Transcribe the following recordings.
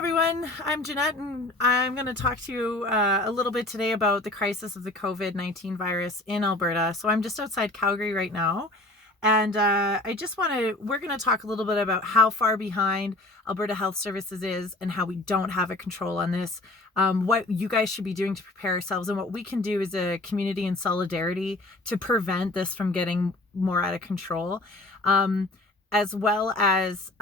everyone, I'm Jeanette, and I'm going to talk to you a little bit today about the crisis of the COVID-19 virus in Alberta. So I'm just outside Calgary right now, and we're going to talk a little bit about how far behind Alberta Health Services is and how we don't have a control on this, what you guys should be doing to prepare ourselves, and what we can do as a community in solidarity to prevent this from getting more out of control, as well as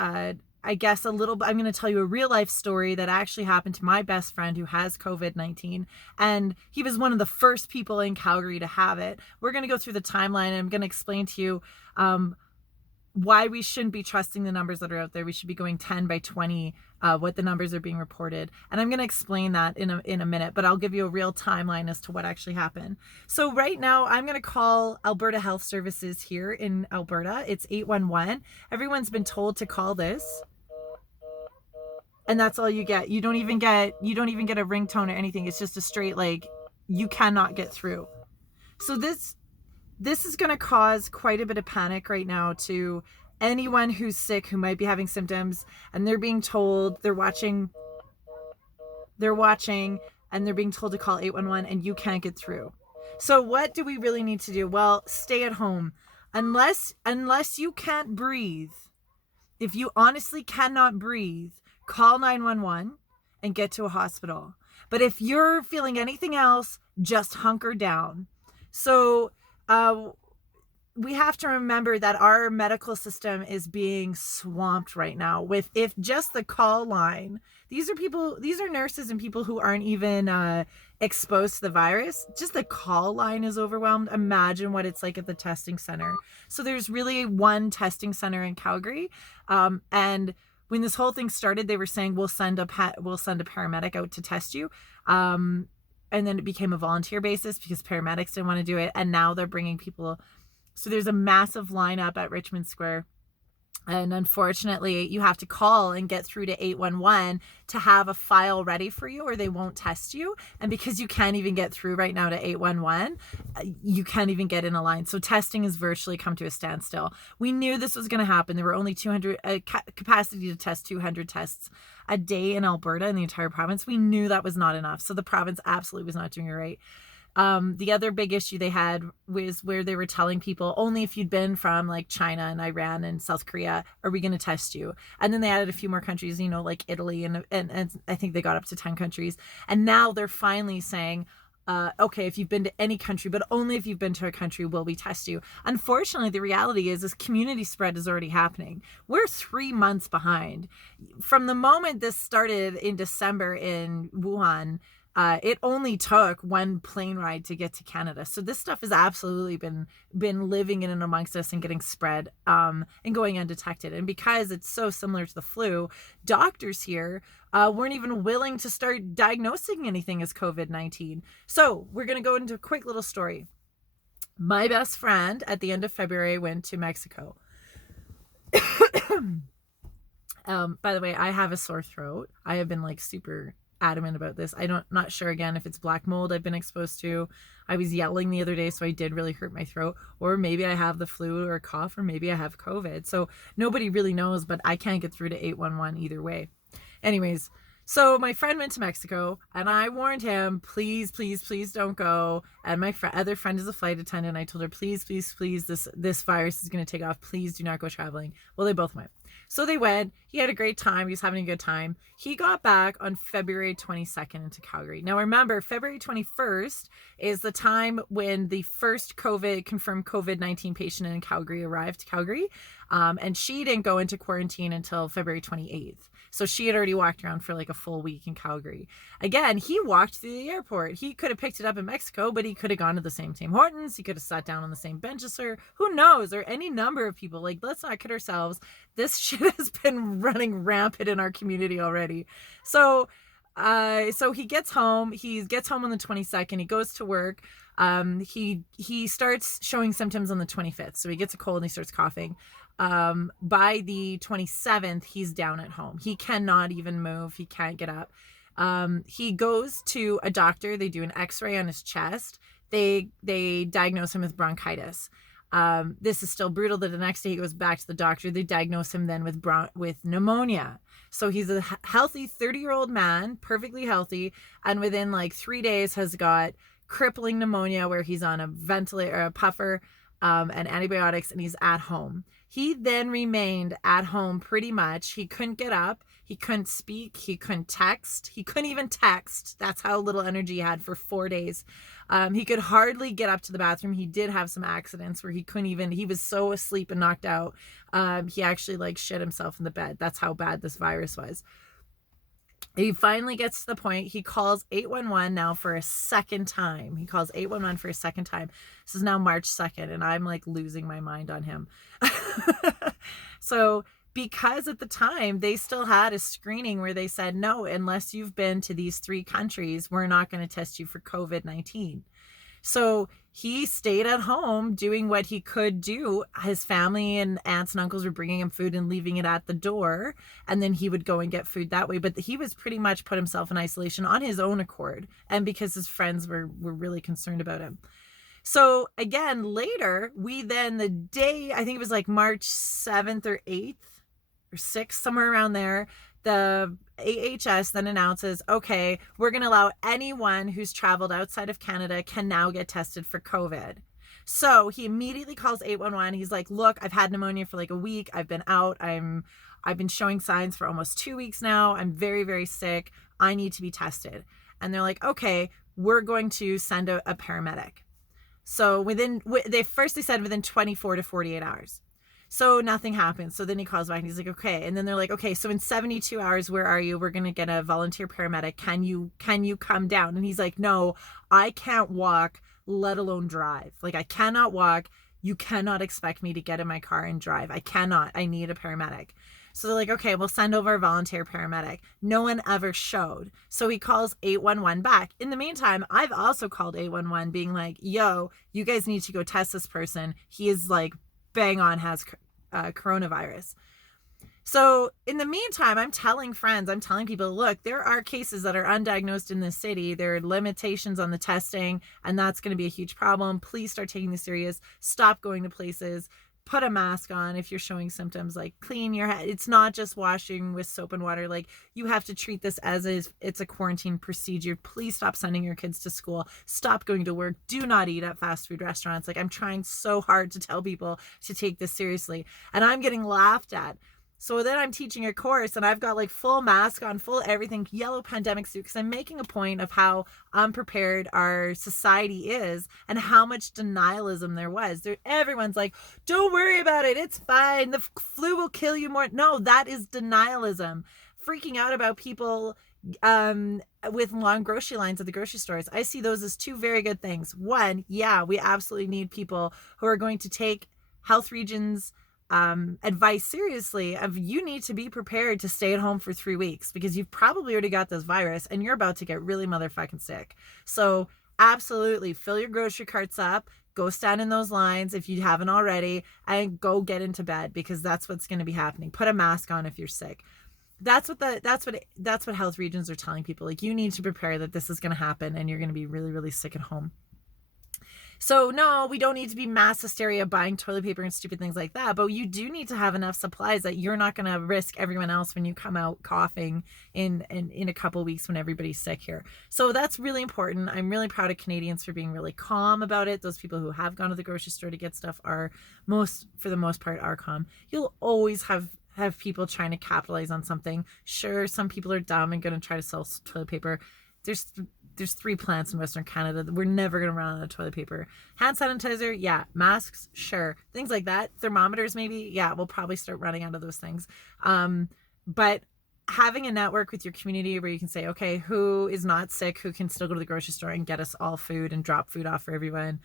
I guess I'm going to tell you a real life story that actually happened to my best friend who has COVID-19. And he was one of the first people in Calgary to have it. We're going to go through the timeline, and I'm going to explain to you why we shouldn't be trusting the numbers that are out there. We should be going 10 by 20, what the numbers are being reported. And I'm going to explain that in a minute, but I'll give you a real timeline as to what actually happened. So right now I'm going to call Alberta Health Services here in Alberta. It's 811. Everyone's been told to call this. And that's all you get. You don't even get a ringtone or anything. It's just a straight, you cannot get through. So this is going to cause quite a bit of panic right now to anyone who's sick, who might be having symptoms, and they're being told they're watching and they're being told to call 811 and you can't get through. So what do we really need to do? Well, stay at home. Unless you can't breathe, if you honestly cannot breathe, call 911 and get to a hospital. But if you're feeling anything else, just hunker down. So we have to remember that our medical system is being swamped right now with, if just the call line, these are nurses and people who aren't even exposed to the virus. Just the call line is overwhelmed. Imagine what it's like at the testing center. So there's really one testing center in Calgary, and when this whole thing started, they were saying we'll send a paramedic out to test you, and then it became a volunteer basis because paramedics didn't want to do it, and now they're bringing people. So there's a massive lineup at Richmond Square, and unfortunately, you have to call and get through to 811 to have a file ready for you, or they won't test you. And because you can't even get through right now to 811, you can't even get in a line. So testing has virtually come to a standstill. We knew this was going to happen. There were only 200 capacity to test 200 tests a day in Alberta, in the entire province. We knew that was not enough. So the province absolutely was not doing it right. The other big issue they had was where they were telling people only if you'd been from like China and Iran and South Korea are we going to test you. And then they added a few more countries, like Italy, and I think they got up to 10 countries. And now they're finally saying, okay, if you've been to any country, but only if you've been to a country will we test you. Unfortunately, the reality is this community spread is already happening. We're 3 months behind. From the moment this started in December in Wuhan, it only took one plane ride to get to Canada. So this stuff has absolutely been living in and amongst us and getting spread and going undetected. And because it's so similar to the flu, doctors here weren't even willing to start diagnosing anything as COVID-19. So we're going to go into a quick little story. My best friend at the end of February went to Mexico. By the way, I have a sore throat. I have been super adamant about this. Not sure again if it's black mold I've been exposed to. I was yelling the other day, so I did really hurt my throat, or maybe I have the flu or a cough, or maybe I have COVID. So nobody really knows, but I can't get through to 811 either way. Anyways, so my friend went to Mexico, and I warned him, please, please, please don't go. And my other friend is a flight attendant. I told her, please, please, please, this virus is going to take off. Please do not go traveling. Well, they both went. So they went. He had a great time. He was having a good time. He got back on February 22nd into Calgary. Now, remember, February 21st is the time when the first confirmed COVID-19 patient in Calgary arrived to Calgary. And she didn't go into quarantine until February 28th. So she had already walked around for a full week in Calgary. Again, he walked through the airport. He could have picked it up in Mexico, but he could have gone to the same Tim Hortons. He could have sat down on the same bench as her. Who knows? Or any number of people. Let's not kid ourselves. This shit has been running rampant in our community already. So he gets home. He gets home on the 22nd. He goes to work. He starts showing symptoms on the 25th. So he gets a cold and he starts coughing. By the 27th, he's down at home. He cannot even move. He can't get up. He goes to a doctor. They do an x-ray on his chest. They diagnose him with bronchitis. This is still brutal that the next day he goes back to the doctor. They diagnose him then with pneumonia. So he's a healthy 30-year-old man, perfectly healthy, and within like 3 days has got crippling pneumonia where he's on a ventilator, a puffer, and antibiotics, and he's at home. He then remained at home pretty much. He couldn't get up. He couldn't speak. He couldn't text. He couldn't even text. That's how little energy he had for 4 days. He could hardly get up to the bathroom. He did have some accidents where he was so asleep and knocked out. He actually like shit himself in the bed. That's how bad this virus was. He finally gets to the point, he calls 811 now for a second time. He calls 811 for a second time. This is now March 2nd, and I'm like losing my mind on him. So because at the time they still had a screening where they said, no, unless you've been to these 3 countries, we're not going to test you for COVID-19. So he stayed at home doing what he could do. His family and aunts and uncles were bringing him food and leaving it at the door. And then he would go and get food that way. But he was pretty much put himself in isolation on his own accord. And because his friends were really concerned about him. So again, later, the day, I think it was like March 7th or 8th or 6th, somewhere around there, the AHS then announces, okay, we're going to allow anyone who's traveled outside of Canada can now get tested for COVID. So he immediately calls 811. He's like, look, I've had pneumonia for like a week. I've been out. I've been showing signs for almost 2 weeks now. I'm very, very sick. I need to be tested. And they're like, okay, we're going to send a paramedic. So they said within 24 to 48 hours. So nothing happens. So then he calls back and he's like, okay. And then they're like, okay, so in 72 hours, where are you? We're going to get a volunteer paramedic. Can you come down? And he's like, no, I can't walk, let alone drive. Like, I cannot walk. You cannot expect me to get in my car and drive. I cannot. I need a paramedic. So they're like, okay, we'll send over a volunteer paramedic. No one ever showed. So he calls 811 back. In the meantime, I've also called 811 being like, yo, you guys need to go test this person. He is like bang on has coronavirus. So in the meantime, I'm telling people, look, there are cases that are undiagnosed in this city. There are limitations on the testing, and that's going to be a huge problem. Please start taking this serious. Stop going to places. Put a mask on if you're showing symptoms, like clean your head. It's not just washing with soap and water. Like, you have to treat this as is. It's a quarantine procedure. Please stop sending your kids to school. Stop going to work. Do not eat at fast food restaurants. Like, I'm trying so hard to tell people to take this seriously, and I'm getting laughed at. So then I'm teaching a course and I've got like full mask on, full everything, yellow pandemic suit, because I'm making a point of how unprepared our society is and how much denialism there was. Everyone's like, don't worry about it. It's fine. The flu will kill you more. No, that is denialism. Freaking out about people with long grocery lines at the grocery stores. I see those as 2 very good things. One, yeah, we absolutely need people who are going to take health regions advice seriously of, you need to be prepared to stay at home for 3 weeks because you've probably already got this virus and you're about to get really motherfucking sick. So absolutely fill your grocery carts up, go stand in those lines if you haven't already, and go get into bed, because that's what's going to be happening. Put a mask on if you're sick. That's what health regions are telling people. Like, you need to prepare that this is going to happen and you're going to be really, really sick at home. So no, we don't need to be mass hysteria buying toilet paper and stupid things like that, but you do need to have enough supplies that you're not going to risk everyone else when you come out coughing in a couple of weeks when everybody's sick here. So that's really important. I'm really proud of Canadians for being really calm about it. Those people who have gone to the grocery store to get stuff for the most part, are calm. You'll always have people trying to capitalize on something. Sure, some people are dumb and going to try to sell toilet paper. There's 3 plants in Western Canada. We're never going to run out of toilet paper. Hand sanitizer, yeah. Masks, sure. Things like that. Thermometers, maybe. Yeah, we'll probably start running out of those things. But having a network with your community where you can say, okay, who is not sick, who can still go to the grocery store and get us all food and drop food off for everyone.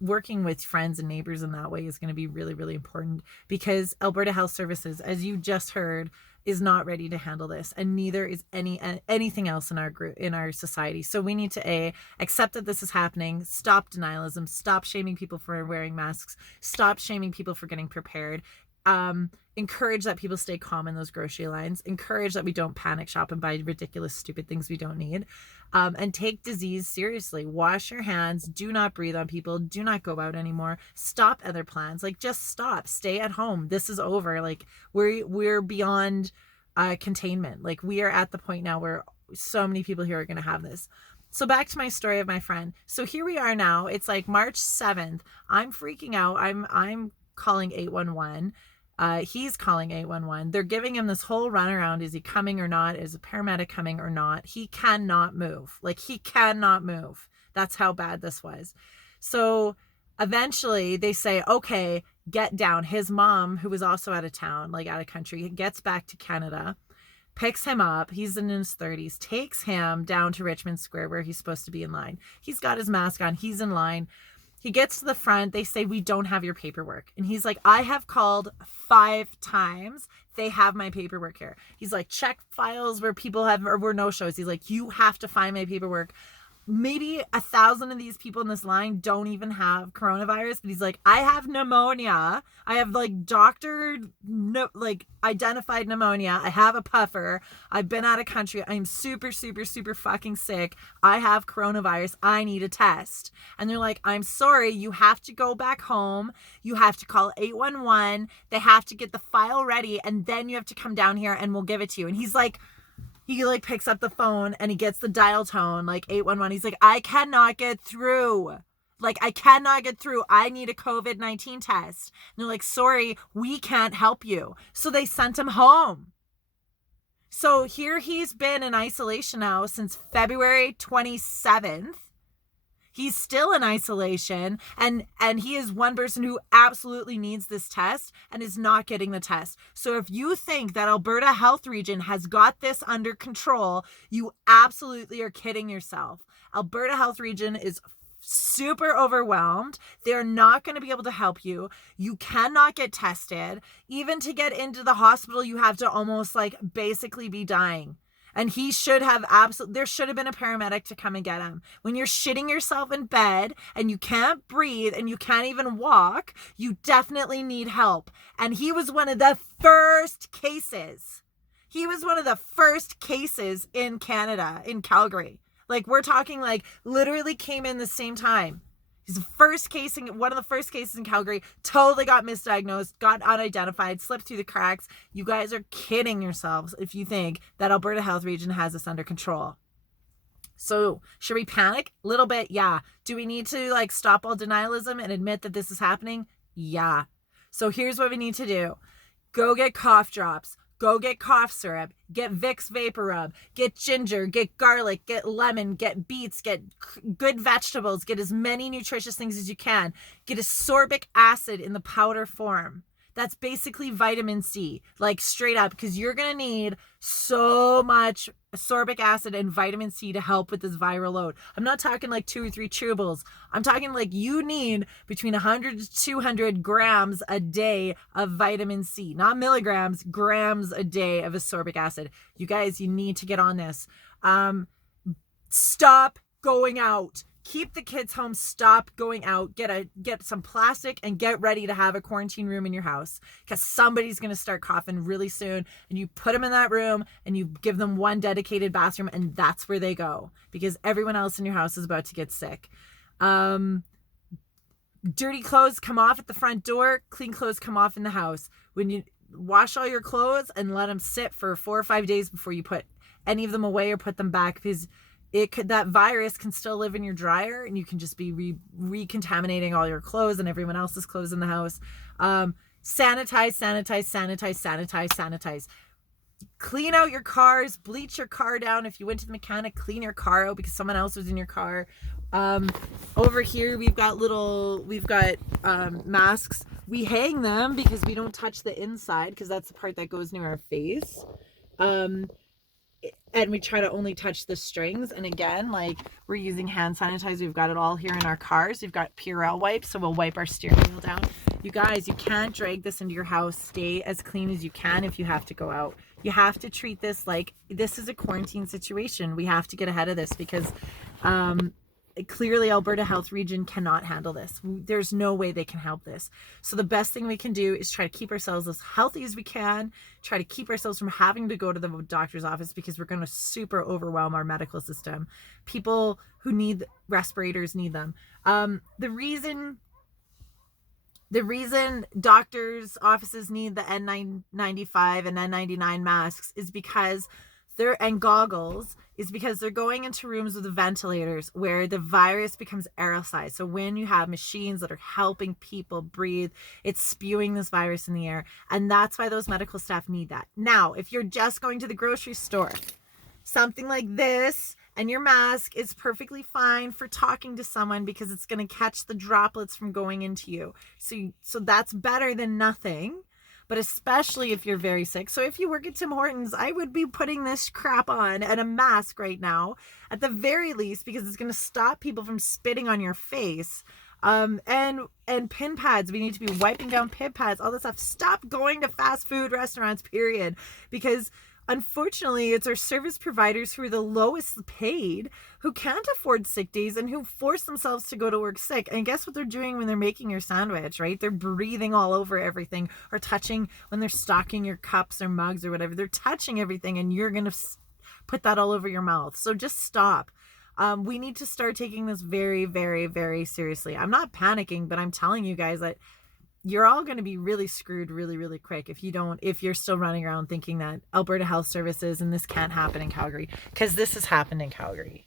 Working with friends and neighbors in that way is going to be really, really important, because Alberta Health Services, as you just heard, is not ready to handle this, and neither is anything else in our group, in our society. So we need to accept that this is happening, stop denialism, stop shaming people for wearing masks, stop shaming people for getting prepared, encourage that people stay calm in those grocery lines, encourage that we don't panic shop and buy ridiculous, stupid things we don't need, and take disease seriously. Wash your hands. Do not breathe on people. Do not go out anymore. Stop other plans. Like, just stop. Stay at home. This is over. Like, we're beyond containment. Like, we are at the point now where so many people here are going to have this. So back to my story of my friend. So here we are now. It's like March 7th. I'm freaking out. I'm calling 811. He's calling 811. They're giving him this whole runaround. Is he coming or not? Is a paramedic coming or not? He cannot move. Like, he cannot move. That's how bad this was. So eventually they say, okay, get down. His mom, who was also out of town, like out of country, gets back to Canada, picks him up. He's in his 30s, takes him down to Richmond Square where he's supposed to be in line. He's got his mask on. He's in line. He gets to the front. They say, we don't have your paperwork. And he's like, I have called 5 times. They have my paperwork here. He's like, check files where people have, or were no shows. He's like, you have to find my paperwork. Maybe 1,000 of these people in this line don't even have coronavirus, but he's like, I have pneumonia. I have like identified pneumonia. I have a puffer. I've been out of country. I'm super, super, super fucking sick. I have coronavirus. I need a test. And they're like, I'm sorry. You have to go back home. You have to call 811. They have to get the file ready. And then you have to come down here and we'll give it to you. And he's like, he like picks up the phone and he gets the dial tone, like 811. He's like, I cannot get through. Like, I cannot get through. I need a COVID-19 test. And they're like, sorry, we can't help you. So they sent him home. So here he's been in isolation now since February 27th. He's still in isolation, and he is one person who absolutely needs this test and is not getting the test. So if you think that Alberta Health Region has got this under control, you absolutely are kidding yourself. Alberta Health Region is super overwhelmed. They're not going to be able to help you. You cannot get tested. Even to get into the hospital, you have to almost like basically be dying. And he should have there should have been a paramedic to come and get him. When you're shitting yourself in bed and you can't breathe and you can't even walk, you definitely need help. And he was one of the first cases. He was one of the first cases in Canada, in Calgary. Like, we're talking like literally came in the same time. He's the first case, one of the first cases in Calgary, totally got misdiagnosed, got unidentified, slipped through the cracks. You guys are kidding yourselves if you think that Alberta Health Region has this under control. So should we panic? A little bit, yeah. Do we need to like stop all denialism and admit that this is happening? Yeah. So here's what we need to do. Go get cough drops. Go get cough syrup, get Vicks Vapor Rub, get ginger, get garlic, get lemon, get beets, get good vegetables, get as many nutritious things as you can. Get ascorbic acid in the powder form. That's basically vitamin C, like straight up, because you're going to need so much ascorbic acid and vitamin C to help with this viral load. I'm not talking like 2 or 3 chewables. I'm talking like you need between 100 to 200 grams a day of vitamin C, not milligrams, grams a day of ascorbic acid. You guys, you need to get on this. Stop going out. Keep the kids home. Stop going out. Get some plastic and get ready to have a quarantine room in your house, because somebody's going to start coughing really soon, and you put them in that room and you give them one dedicated bathroom, and that's where they go, because everyone else in your house is about to get sick. Dirty clothes come off at the front door. Clean clothes come off in the house. When you wash all your clothes and let them sit for 4 or 5 days before you put any of them away or put them back, because that virus can still live in your dryer, and you can just be recontaminating all your clothes and everyone else's clothes in the house. Sanitize. Clean out your cars, bleach your car down. If you went to the mechanic, clean your car out because someone else was in your car. Over here, we've got masks. We hang them because we don't touch the inside, because that's the part that goes near our face. And we try to only touch the strings. And again, like, we're using hand sanitizer. We've got it all here in our cars. We've got Purell wipes, so we'll wipe our steering wheel down. You guys, you can't drag this into your house. Stay as clean as you can if you have to go out. You have to treat this like this is a quarantine situation. We have to get ahead of this, because clearly Alberta Health Region cannot handle this. There's no way they can help this. So the best thing we can do is try to keep ourselves as healthy as we can, try to keep ourselves from having to go to the doctor's office, because we're going to super overwhelm our medical system. People who need respirators need them. The reason doctors' offices need the N95 and N99 masks is because and goggles is because they're going into rooms with the ventilators where the virus becomes aerosolized. So when you have machines that are helping people breathe, it's spewing this virus in the air. And that's why those medical staff need that. Now, if you're just going to the grocery store, something like this and your mask is perfectly fine for talking to someone, because it's going to catch the droplets from going into you. So that's better than nothing. But especially if you're very sick. So if you work at Tim Hortons, I would be putting this crap on and a mask right now, at the very least, because it's going to stop people from spitting on your face. And pin pads. We need to be wiping down pin pads, all this stuff. Stop going to fast food restaurants, period. Because unfortunately, it's our service providers who are the lowest paid, who can't afford sick days, and who force themselves to go to work sick. And guess what they're doing when they're making your sandwich, right? They're breathing all over everything, or touching when they're stocking your cups or mugs or whatever. They're touching everything, and you're going to put that all over your mouth. So just stop. We need to start taking this very, very, very seriously. I'm not panicking, but I'm telling you guys that you're all going to be really screwed really, really quick if you're still running around thinking that Alberta Health Services and this can't happen in Calgary, because this has happened in Calgary.